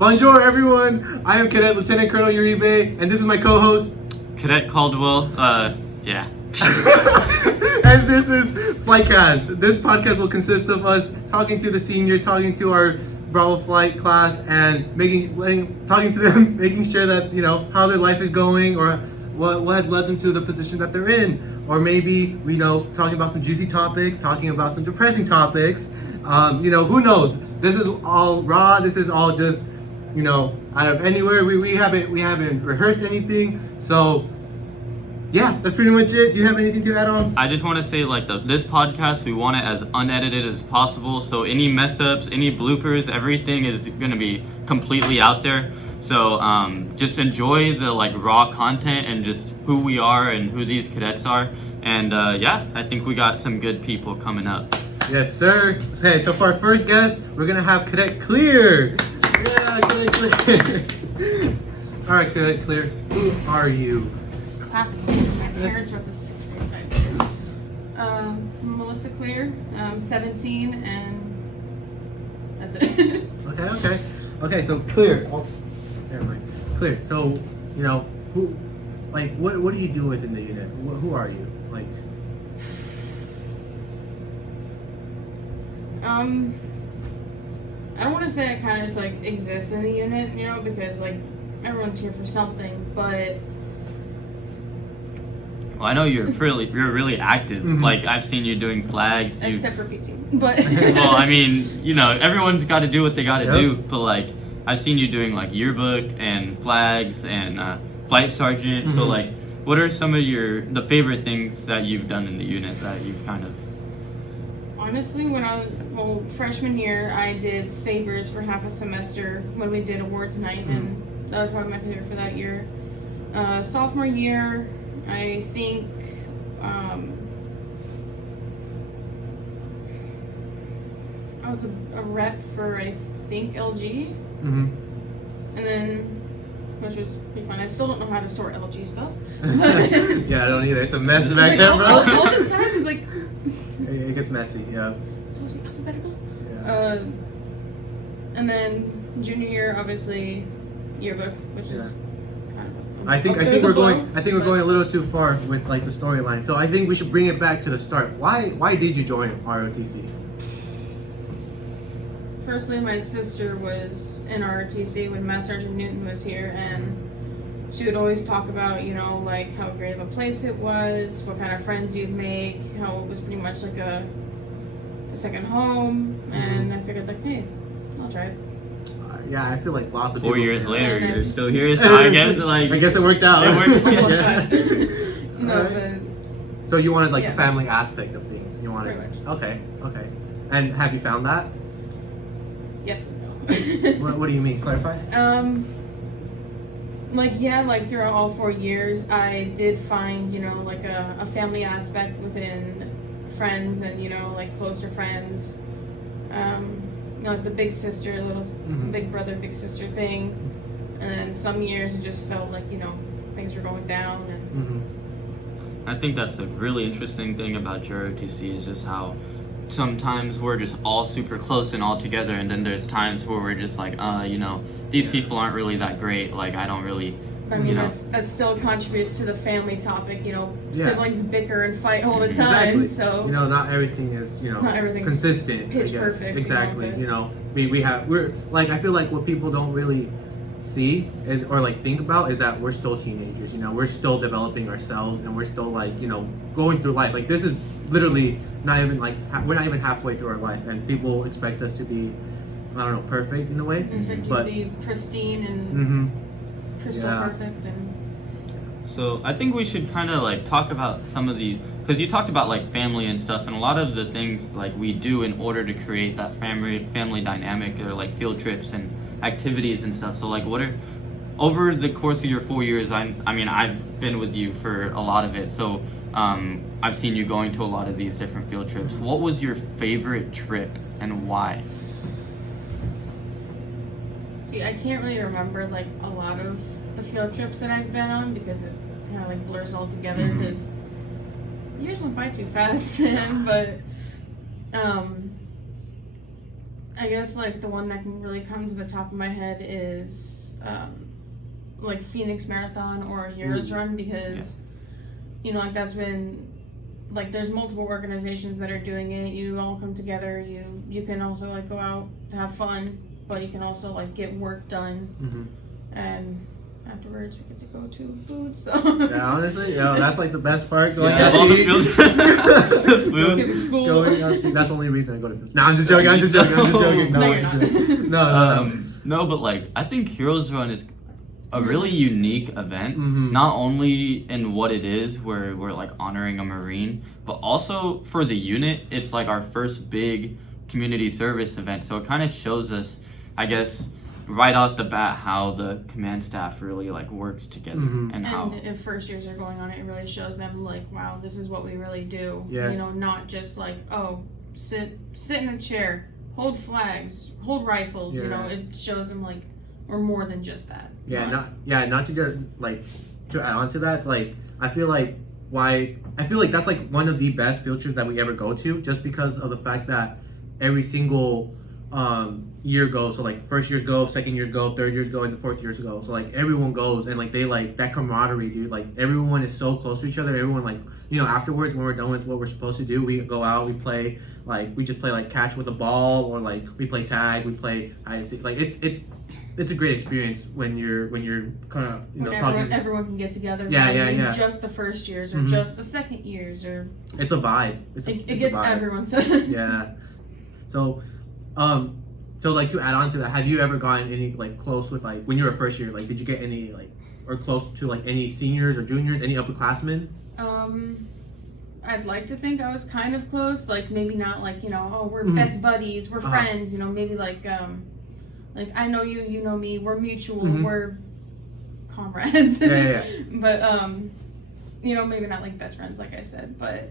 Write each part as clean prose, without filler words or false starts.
Bonjour, everyone. I am Cadet Lieutenant Colonel Uribe, and this is my co-host, Cadet Caldwell. Yeah. And this is Flightcast. This podcast will consist of us talking to the seniors, talking to our Bravo Flight class, and talking to them, making sure that how their life is going, or what has led them to the position that they're in, or maybe talking about some juicy topics, talking about some depressing topics. Who knows? This is all raw. This is all just out of anywhere. We haven't rehearsed anything. So yeah, that's pretty much it. Do you have anything to add on? I just want to say, this podcast, we want it as unedited as possible. So any mess ups, any bloopers, everything is going to be completely out there. So just enjoy the raw content and just who we are and who these cadets are. And I think we got some good people coming up. Yes, sir. Okay, so for our first guest, we're going to have Cadet Cleer. Yeah, Cadet Cleer. All right, Cadet Cleer, who are you? Clapping. My parents were at the 6th grade side school. Melissa Cleer, 17, and that's it. Okay, so Cleer. Oh, never mind. Cleer. So, who, what do you do within the unit? Who are you? I don't want to say I kind of just exist in the unit, because everyone's here for something, but Well, I know you're really active. Mm-hmm. I've seen you doing flags. except for PT. But Well, I mean, everyone's got to do what they got to Yep. do. But I've seen you doing yearbook and flags and flight sergeant. Mm-hmm. So what are some of the favorite things that you've done in the unit that you've kind of? honestly, when I was freshman year, I did Sabres for half a semester when we did awards night, and that was probably my favorite for that year. Sophomore year, I think I was a rep for LG, Mm-hmm. and then which was pretty fun. I still don't know how to sort LG stuff. Yeah, I don't either. It's a mess back there, bro. all the size is It gets messy, yeah. supposed to be alphabetical. Yeah. And then junior year, obviously, yearbook, which is kind of. I think we're going a little too far with the storyline. So I think we should bring it back to the start. Why did you join ROTC? Firstly, my sister was in ROTC when Master Sergeant Newton was here, and she would always talk about, how great of a place it was, what kind of friends you'd make, how it was pretty much like a second home, and I figured hey, I'll try it. Yeah, I feel like lots of 4 people years say later, that. you're still here. So I guess I guess it worked out. It worked. Yeah. No, Alright. So you wanted the Yeah. family aspect of things. You wanted. Pretty much. Okay. And have you found that? but yes and no. What do you mean? Clarify. Throughout all 4 years, I did find, a family aspect within friends and, closer friends. The big sister, big brother, big sister thing. And then some years it just felt things were going down. And I think that's the really interesting thing about JROTC is just how sometimes we're just all super close and all together, and then there's times where we're just these people aren't really that great. I don't really. I mean, that still contributes to the family topic. Yeah. Siblings bicker and fight all the time. Exactly. So not everything is not everything's consistent. I pitch guess. perfect. Exactly. but- We're I feel like what people don't really see is or think about is that we're still teenagers. We're still developing ourselves, and we're still going through life. This is literally not even we're not even halfway through our life, and people expect us to be perfect in a way. Expect you But to be pristine and crystal Yeah. perfect and So I think we should kind of talk about some of the, because you talked about family and stuff, and a lot of the things we do in order to create that family dynamic are field trips and activities and stuff. So what are over the course of your 4 years? I mean I've been with you for a lot of it, so I've seen you going to a lot of these different field trips. What was your favorite trip and why? see, I can't really remember a lot of the field trips that I've been on because it kind of blurs all together because years went by too fast. But I guess like the one that can really come to the top of my head is like Phoenix Marathon or Heroes Run, because you know, like that's been like there's multiple organizations that are doing it. You all come together. You can also like go out to have fun, but you can also like get work done, and afterwards we get to go to food. So yeah, honestly, that's like the best part. Going out all to the eat. food. school. Going out to eat. That's the only reason I go to food. No, I'm just joking. I'm just joking. No, No, I'm just you're not. joking. No. No, but like I think Heroes Run is a really unique event, Mhm. not only in what it is, where we're like honoring a Marine, but also for the unit. It's like our first big community service event, so it kind of shows us, I guess, right off the bat how the command staff really like works together, and how. And if first years are going on, it really shows them like, wow, this is what we really do. Yeah. You know, not just like, oh, sit in a chair, hold flags, hold rifles. You know, it shows them like we're more than just that. Not to just like to add on to that. It's like I feel like that's like one of the best field trips that we ever go to, just because of the fact that every single year goes. So like first years go, second years go, third years go, and the fourth years go. So like everyone goes, and like they like that camaraderie, dude. Like everyone is so close to each other. Everyone like, you know, afterwards when we're done with what we're supposed to do, we go out, we play we just play like catch with a ball, or like we play tag, we play hide and seek. Like it's a great experience when you're kind of, you know, talking. Everyone can get together. Yeah. Just the first years or just the second years, or it's a vibe. It gets everyone to. Yeah. So like to add on to that, have you ever gotten any like close with like when you were first year? Like, did you get any like or close to like any seniors or juniors, any upperclassmen? I'd like to think I was kind of close. Like maybe not like, you know, oh, we're best buddies, we're friends. You know, maybe like I know you, you know me. We're mutual. We're comrades. Yeah. But you know, maybe not like best friends, like I said. But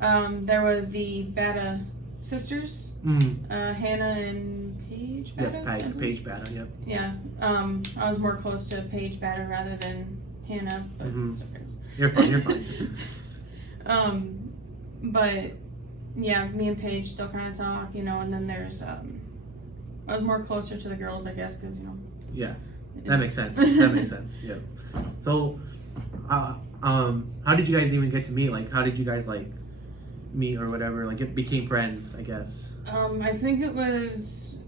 there was the Bata sisters, Hannah and Paige Bata. Yeah, Paige Bata. Yep. Yeah. I was more close to Paige Bata rather than Hannah, but it's okay. You're fine. But yeah, me and Paige still kind of talk, you know. And then there's I was more closer to the girls, I guess, because, you know. Yeah, that makes sense. Yeah. So, how did you guys even get to meet? Like, how did you guys like meet or whatever? Like, it became friends, I guess. I think it was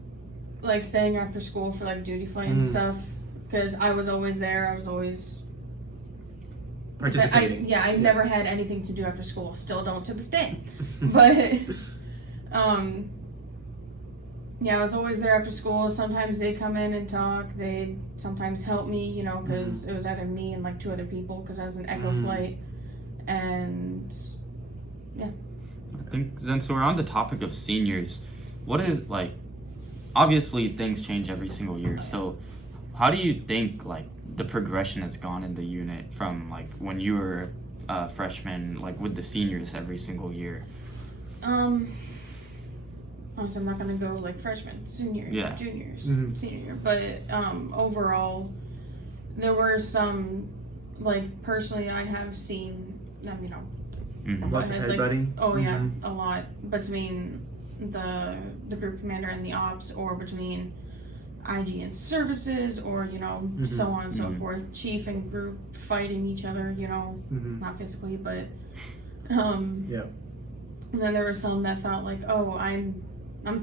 like staying after school for like duty flight and stuff, because I was always there. I was always participating. I never had anything to do after school. Still don't to this day. But yeah, I was always there after school. Sometimes they'd come in and talk. They'd sometimes help me, you know, because it was either me and like two other people, because I was in Echo Flight. And yeah. I think then, so we're on the topic of seniors. What is like, obviously things change every single year. So how do you think like the progression has gone in the unit from like when you were a freshman, like with the seniors every single year? Also, I'm not gonna go like freshman, senior, juniors, senior, but overall, there were some, like personally, I have seen, you know, lots of headbutting. A lot between the group commander and the ops, or between IG and services, or you know, so on and so forth. Chief and group fighting each other, you know, not physically, but And then there were some that felt like, oh, I'm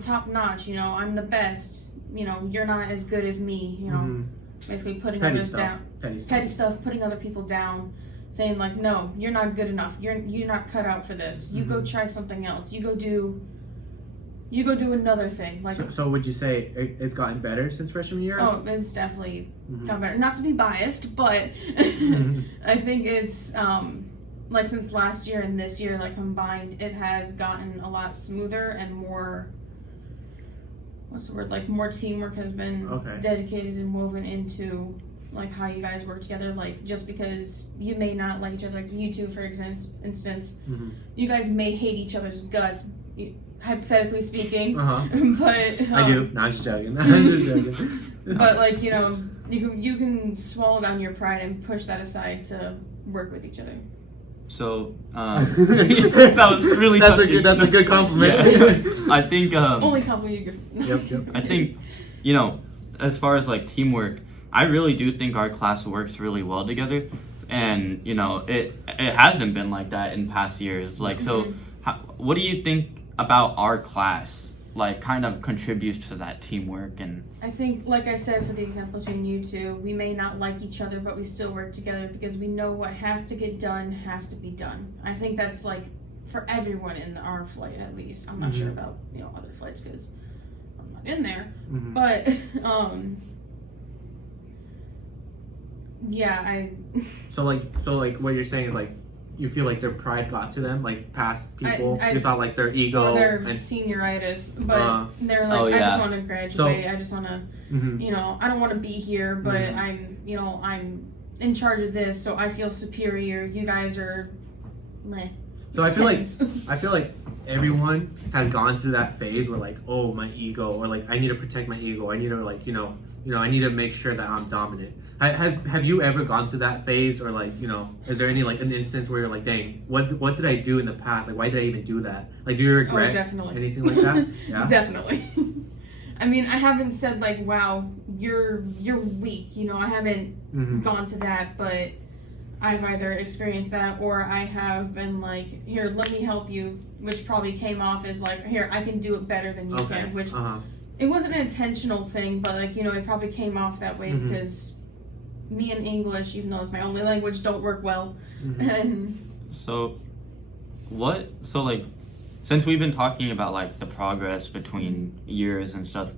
top notch, you know, I'm the best, you know, you're not as good as me, you know, basically putting others down. Petty stuff, putting other people down, saying like, no, you're not good enough, you're not cut out for this, you go try something else, you go do another thing. Like, so would you say it's gotten better since freshman year? Oh, it's definitely gotten better. Not to be biased, but I think it's like since last year and this year, like combined, it has gotten a lot smoother and more, what's the word, like more teamwork has been dedicated and woven into like how you guys work together. Like, just because you may not like each other, like you two for instance, you guys may hate each other's guts, hypothetically speaking, but I do. No, I'm just joking. I'm just joking. But like, you know, you can swallow down your pride and push that aside to work with each other. So that was really touching. That's a good compliment. I think Only compliment you give. Yep. I think, you know, as far as like teamwork, I really do think our class works really well together, and you know, it hasn't been like that in past years. Like, so what do you think about our class? Like, kind of contributes to that teamwork. And I think, like I said, for the example between you two, we may not like each other, but we still work together because we know what has to get done has to be done. I think that's like for everyone in our flight, at least. I'm not sure about, you know, other flights because I'm not in there. But yeah, So like what you're saying is like you feel like their pride got to them, like past people. You thought like their ego, their and senioritis, but they're like, I just want to graduate. I just want to, you know, I don't want to be here, but I'm, you know, I'm in charge of this, so I feel superior. You guys are, meh. So I feel like everyone has gone through that phase where like, oh, my ego, or like I need to protect my ego. I need to like, you know, I need to make sure that I'm dominant. Have you ever gone through that phase, or like, you know, is there any like an instance where you're like, dang, what did I do in the past? Like, why did I even do that? Like, do you regret anything like that? Yeah, definitely. I mean, I haven't said like, wow, you're weak. You know, I haven't gone to that, but I've either experienced that or I have been like, here, let me help you, which probably came off as like, here, I can do it better than you can, which it wasn't an intentional thing, but like, you know, it probably came off that way because me and English, even though it's my only language, don't work well. And so like, since we've been talking about like the progress between years and stuff,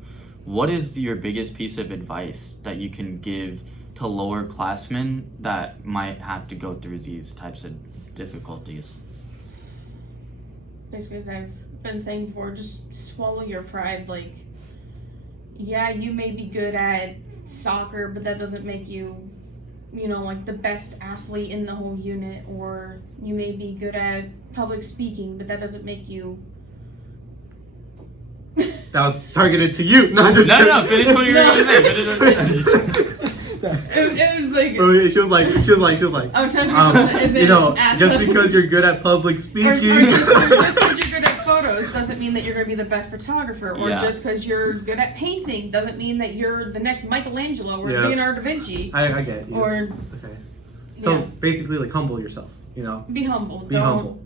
what is your biggest piece of advice that you can give to lower classmen that might have to go through these types of difficulties? basically, as I've been saying before, just swallow your pride. Like, yeah, you may be good at soccer, but that doesn't make you, you know, like the best athlete in the whole unit. Or you may be good at public speaking, but that doesn't make you. That was targeted to you. No, finish what you were going to say. It was like. She was like. I was trying to you know, just because you're good at public speaking. Or just because you're good at photos doesn't mean that you're going to be the best photographer. Or just because you're good at painting doesn't mean that you're the next Michelangelo or Leonardo da Vinci. I get it. Or. Okay. So basically, like, humble yourself. You know. Be humble. Be humble.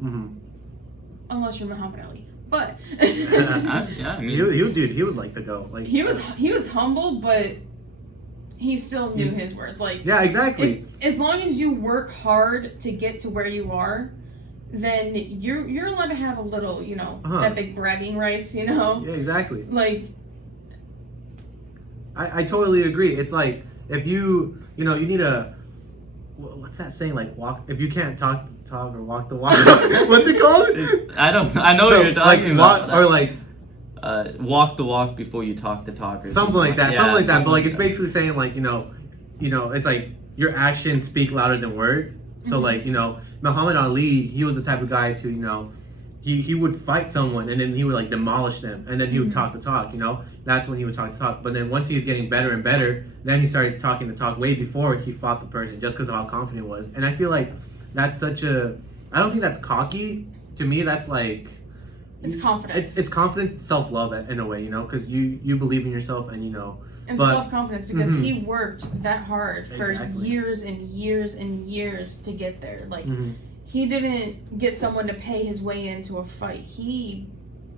Unless you're Muhammad Ali. But. I mean, he was like the GOAT. Like he was humble, but. He still knew his worth. Like, yeah, exactly. As long as you work hard to get to where you are, then you're allowed to have a little, you know, that big bragging rights, you know? Yeah, exactly. Like, I totally agree. It's like, if you know, you need a, what's that saying? Like, walk, if you can't talk or walk the walk. What's it called? I know what you're talking about. Or like, walk the walk before you talk the talk, or something like that. But like, it's basically saying like, you know, it's like your actions speak louder than words. So like, you know, Muhammad Ali, he was the type of guy to, you know, he would fight someone and then he would like demolish them and then he would talk the talk. You know, that's when he would talk the talk. But then once he was getting better and better, then he started talking the talk way before he fought the person, just because of how confident he was. And I feel like that's such a, I don't think that's cocky. To me, that's like. It's confidence. It's confidence, it's self-love in a way, you know, because you believe in yourself and you know. And self-confidence because he worked that hard for years and years and years to get there. Like, he didn't get someone to pay his way into a fight. He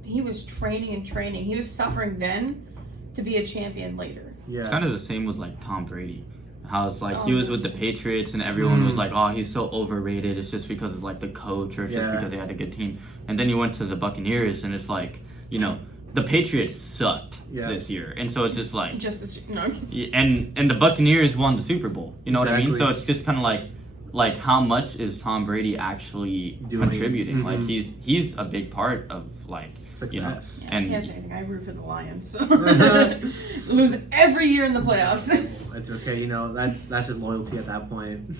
was training and training. He was suffering then to be a champion later. Yeah. It's kind of the same with like Tom Brady. How it's like he was with the Patriots and everyone was like, oh, he's so overrated. It's just because of like the coach or just because they had a good team. And then he went to the Buccaneers and it's like, you know, the Patriots sucked this year. And so it's just like... And the Buccaneers won the Super Bowl. You know what I mean? So it's just kind of like how much is Tom Brady actually contributing? Like he's a big part of like... Success. You know, yeah, I can't say anything. I root for the Lions. So. Lose every year in the playoffs. It's okay, you know, that's just loyalty at that point.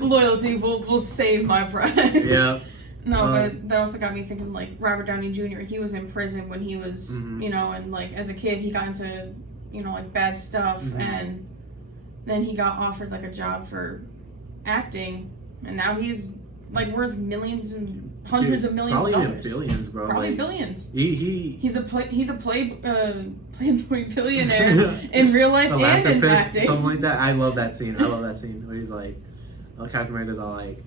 Loyalty will save my pride. Yeah. No, but that also got me thinking, like, Robert Downey Jr., he was in prison when he was, you know, and, like, as a kid, he got into, you know, like, bad stuff, and then he got offered, like, a job for acting, and now he's like worth millions and hundreds of millions probably of in dollars. billions, bro. Probably like, billions. He's a Playboy billionaire in real life and in philanthropist, acting. something like that. I love that scene. Where he's like, Captain America's all like,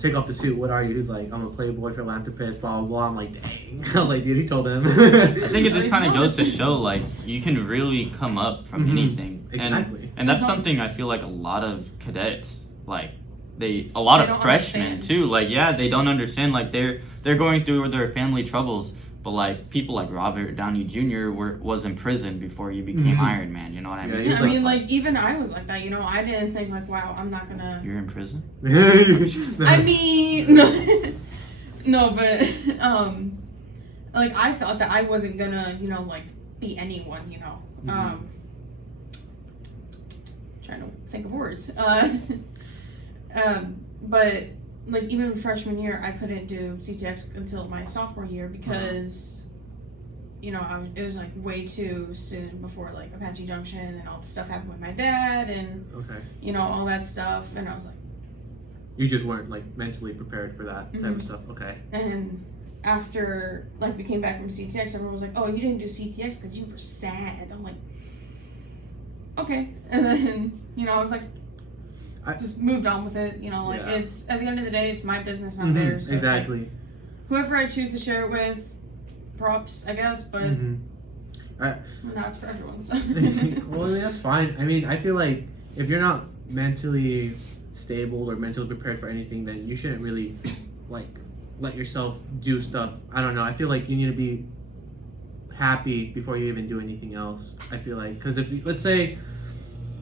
take off the suit. What are you? He's like, I'm a Playboy philanthropist. Blah blah blah. I'm like, dang. I was like, dude, he told him. I think it just kind of goes to show like you can really come up from anything. Exactly. And that's something I feel like a lot of cadets a lot of freshmen understand. too. Like they don't understand. Like they're going through their family troubles. But like people like Robert Downey Jr. was in prison before he became Iron Man. You know what I mean? Yeah, I mean, like even I was like that. I didn't think like, wow, I'm not gonna. You're in prison? I mean, no, but like I thought that I wasn't gonna, like be anyone. Trying to think of words. But like even freshman year, I couldn't do CTX until my sophomore year because, it was like way too soon before like Apache Junction and all the stuff happened with my dad and all that stuff, and I was like, you just weren't like mentally prepared for that type of stuff. Okay. And after like we came back from CTX, everyone was like, "Oh, you didn't do CTX because you were sad." I'm like, okay, and then I was like. I just moved on with it, it's at the end of the day, it's my business, not theirs. So exactly. Like, whoever I choose to share it with, props, I guess, but now it's for everyone. So. Well, that's fine. I mean, I feel like if you're not mentally stable or mentally prepared for anything, then you shouldn't really like let yourself do stuff. I don't know. I feel like you need to be happy before you even do anything else. I feel like because let's say.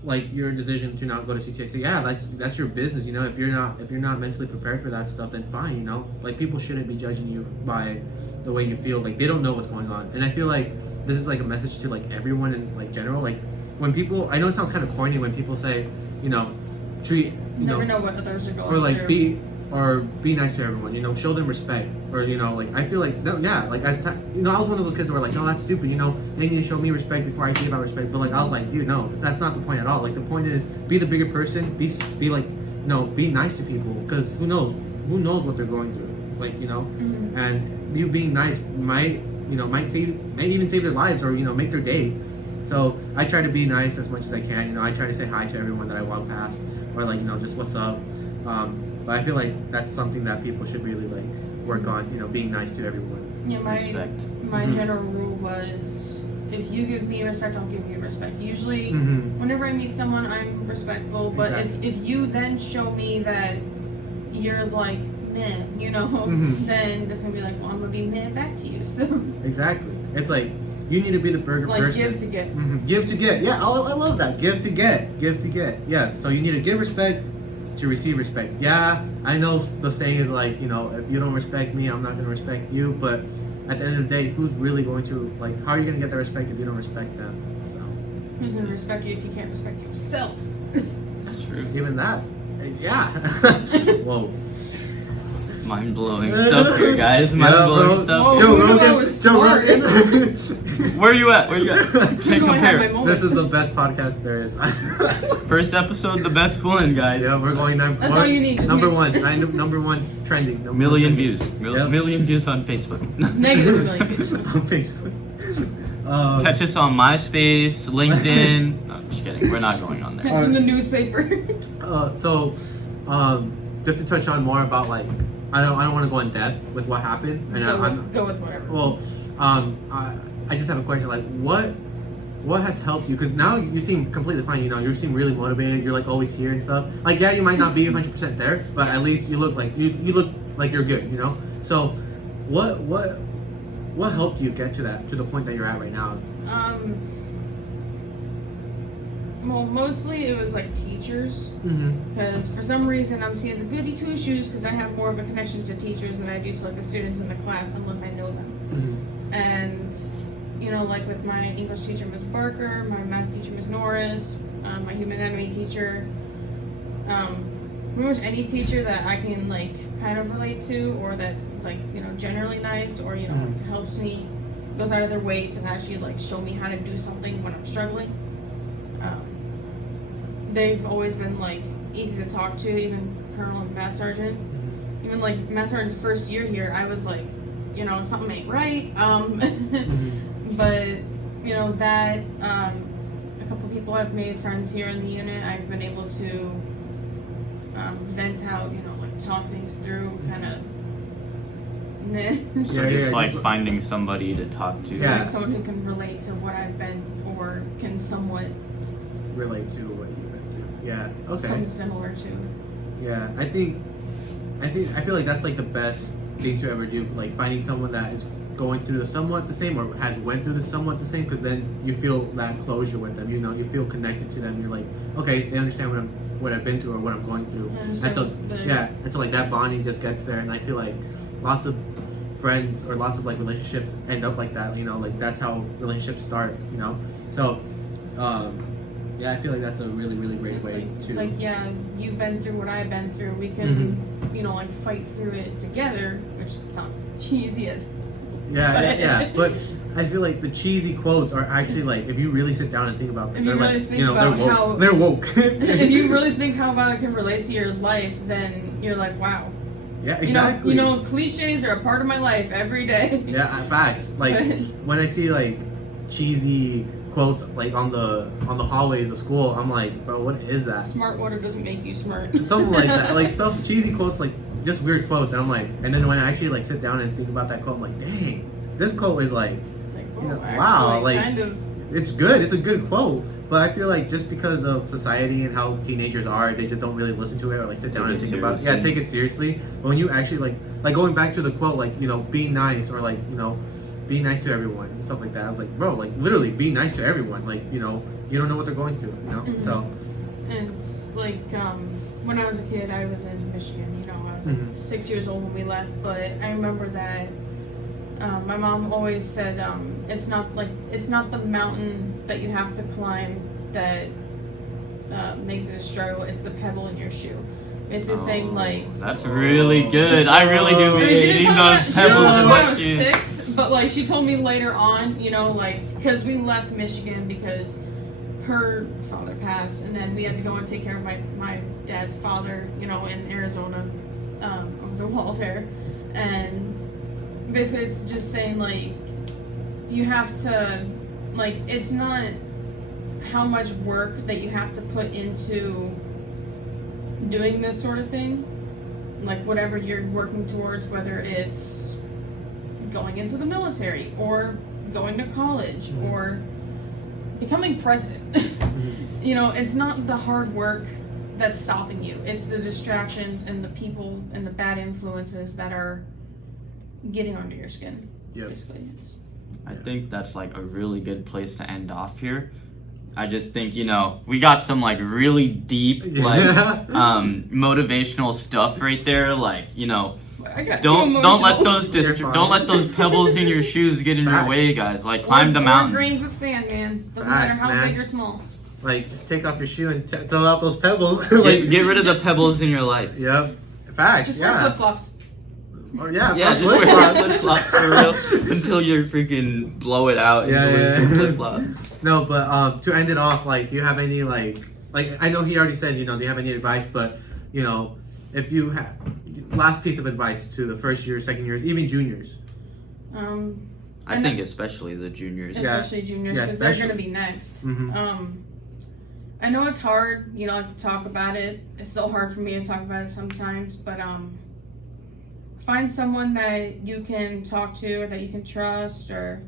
Like your decision to not go to CTX, that's your business. If you're not mentally prepared for that stuff, then fine. Like people shouldn't be judging you by the way you feel. Like they don't know what's going on. And I feel like this is like a message to like everyone in like general. Like when people, I know it sounds kind of corny when people say, treat never know what others are going or like through. be nice to everyone. Show them respect. Or like I feel like I was one of those kids who were like, no, that's stupid. They need to show me respect before I give out respect. But like I was like, dude, no, that's not the point at all. Like the point is be the bigger person. Be like, be nice to people because who knows what they're going through. Like and you being nice might even save their lives or make their day. So I try to be nice as much as I can. I try to say hi to everyone that I walk past or like just what's up. But I feel like that's something that people should really like work on, being nice to everyone. Yeah, Respect. my general rule was if you give me respect, I'll give you respect. Usually, whenever I meet someone, I'm respectful. But if you then show me that you're like meh, then it's gonna be like, well, I'm gonna be meh back to you. So exactly, it's like you need to be the burger like person. give to get. Give to get. Yeah, I love that. Give to get. Give to get. Yeah. So you need to give respect to receive respect. Yeah, I know the saying is like, if you don't respect me, I'm not going to respect you. But at the end of the day, who's really going to, like, how are you going to get that respect if you don't respect them? So Who's going to respect you if you can't respect yourself? That's true. Even that. Yeah. Whoa. Mind-blowing stuff here, guys. Mind-blowing stuff. Oh, Joe Rogan. Rogan. Joe Rogan. Where are you at? Can't No, I have my compare. moment. This is the best podcast there is. First episode, the best one, guys. Yeah, we're going That's all you need. Just number me. one. Number one trending. Number Million one trending. views. Yep. Million views on Facebook. Negative million views. On Facebook. Catch us on MySpace, LinkedIn. No, I'm just kidding. We're not going on there. It's in the newspaper. Just to touch on more about like, I don't want to go in depth with what happened. And Go with whatever. well, I just have a question. Like, what has helped you? Because now you seem completely fine. You seem really motivated. You're like always here and stuff. Like, yeah, you might not be 100% there, but at least you look like you look like you're good. So, what helped you get to the point that you're at right now? Well, mostly it was like teachers, because for some reason I'm seen as a goody two shoes because I have more of a connection to teachers than I do to like the students in the class unless I know them. And like with my English teacher, Miss Barker, my math teacher, Miss Norris, my human anatomy teacher, pretty much any teacher that I can like kind of relate to or that's like generally nice or helps me, goes out of their way to actually like show me how to do something when I'm struggling. They've always been like easy to talk to, even Colonel and Master Sergeant. Even like Master Sergeant's first year here, I was like, you know, something ain't right. But you know that a couple people I've made friends here in the unit. I've been able to vent out, you know, like talk things through, kind of. So just like finding somebody to talk to. Yeah. Like someone who can relate to what I've been, or can somewhat relate to what you've been through. Yeah. Okay. something similar to. Yeah, I feel like that's like the best thing to ever do, like finding someone that is going through the somewhat the same or has went through the somewhat the same, because then you feel that closure with them. You know, you feel connected to them. You're like, okay, they understand what I've been through or what I'm going through. And so like that bonding just gets there, and I feel like lots of friends or lots of like relationships end up like that. You know, like that's how relationships start. You know, so. Yeah, I feel like that's a really, really great way to. It's like, yeah, you've been through what I've been through. We can, you know, like fight through it together, which sounds cheesy as. Yeah. But I feel like the cheesy quotes are actually like, if you really sit down and think about them, If you they're really like, think you know, about they're woke. If you really think how about it can relate to your life, then you're like, wow. Yeah, exactly. You know, cliches are a part of my life every day. Yeah, facts. Like when I see like cheesy quotes like on the hallways of school, I'm like, bro, what is that? Smart water doesn't make you smart. Something like that, like stuff, cheesy quotes, like just weird quotes, and I'm like, and then when I actually like sit down and think about that quote, I'm like, dang, this quote is like, you know, wow, like kind of. It's good, it's a good quote, but I feel like just because of society and how teenagers are, they just don't really listen to it or like sit down and think about it. Yeah, take it seriously. But when you actually like going back to the quote, like, you know, be nice, or like, you know, be nice to everyone and stuff like that. I was like, bro, like literally be nice to everyone. Like, you know, you don't know what they're going through, you know? Mm-hmm. So. And like when I was a kid, I was in Michigan. You know, I was like 6 years old when we left. But I remember that my mom always said, it's not the mountain that you have to climb that makes it a struggle. It's the pebble in your shoe. It's just saying like. That's really good. I really do I mean, she need didn't those tell me pebbles in when I my was shoes. 6, but like she told me later on, you know, like because we left Michigan because her father passed, and then we had to go and take care of my dad's father, you know, in Arizona, over the wall there, and basically it's just saying like you have to, like, it's not how much work that you have to put into doing this sort of thing, like whatever you're working towards, whether it's going into the military or going to college or becoming president. You know, it's not the hard work that's stopping you. It's the distractions and the people and the bad influences that are getting under your skin. Yep. Basically, I think that's like a really good place to end off here. I just think, you know, we got some like really deep, like motivational stuff right there. Like, you know, don't let those don't let those pebbles in your shoes get in your way, guys. Like, climb the mountain. Or grains of sand, man. Doesn't matter how big or small. Like, just take off your shoe and throw out those pebbles. Like, get rid of the pebbles in your life. Yep. Facts. Just wear flip flops. Or yeah, just wear flip flops for real until you freaking blow it out. Flip flops. No, but to end it off, like, do you have any like I know he already said, you know, do you have any advice? But you know, if you have last piece of advice to the first year, second years, even juniors. I think especially the juniors. Especially juniors, because they're gonna be next. Mm-hmm. I know it's hard, you know, to talk about it. It's still hard for me to talk about it sometimes, but find someone that you can talk to or that you can trust, or,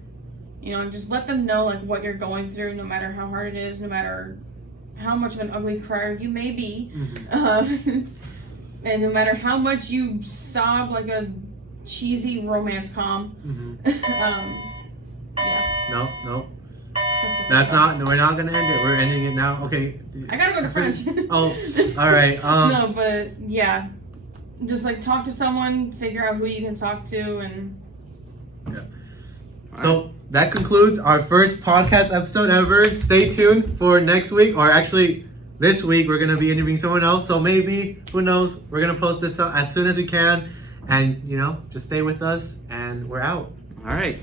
you know, just let them know like what you're going through, no matter how hard it is, no matter how much of an ugly crier you may be, and no matter how much you sob like a cheesy romance com. Yeah. No. That's not. We're not gonna end it. We're ending it now. Okay. I gotta go to French. Oh, all right. No, but yeah, just like talk to someone, figure out who you can talk to, and. Yeah. So that concludes our first podcast episode ever. Stay tuned for next week, or actually this week we're gonna be interviewing someone else. So maybe, who knows? We're gonna post this up as soon as we can, and you know, just stay with us, and we're out. All right.